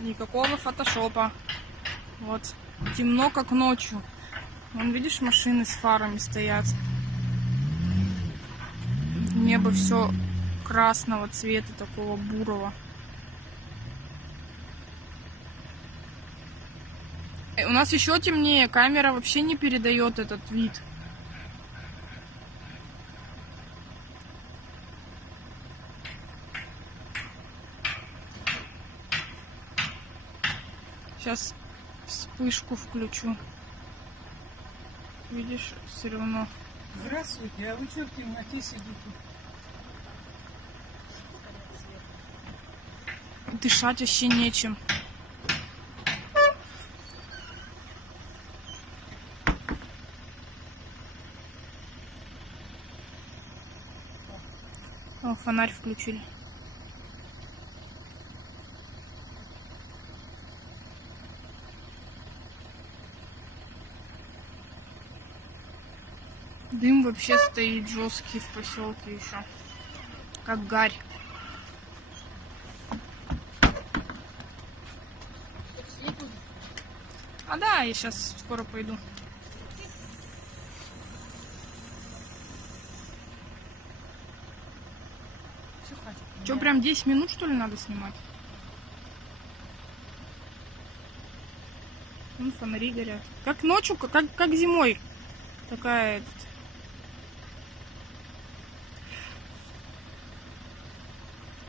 Никакого фотошопа. Вот. Темно, как ночью. Вон, видишь, машины с фарами стоят. Небо все красного цвета, такого бурого. У нас еще темнее. Камера вообще не передает этот вид. Сейчас вспышку включу. Видишь, все равно. Здравствуйте, а вы что в темноте сидите? Дышать вообще нечем. О, фонарь включили. Дым вообще стоит жесткий в поселке еще. Как гарь. А да, я сейчас скоро пойду. Что, прям 10 минут, что ли, надо снимать? Вон фонари горят. Как ночью, как зимой. Такая